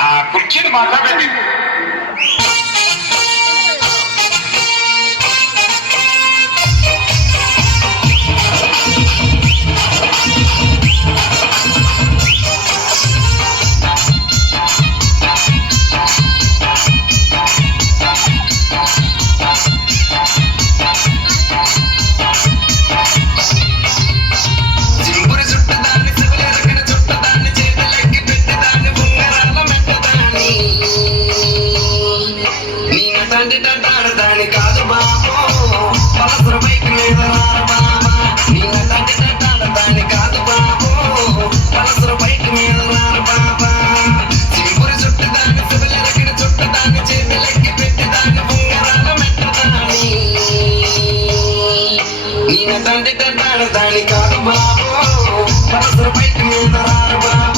ఆ కుర్చీని మాట్లాడండి. దాని కాదు బాబు పలసర బైక్ మీద బాబా దాని కాదు బాబు పలసర బైక్ మీద బాబా సింపురి చుట్టు దాన్ని సిబిలెరకిన చుట్టు దాన్ని చేతులెక్కి పెట్టి దాన్ని ఉంగరాల మెట్టదాని దాని కాదు బాబు పలసర బైక్ మీద బాబా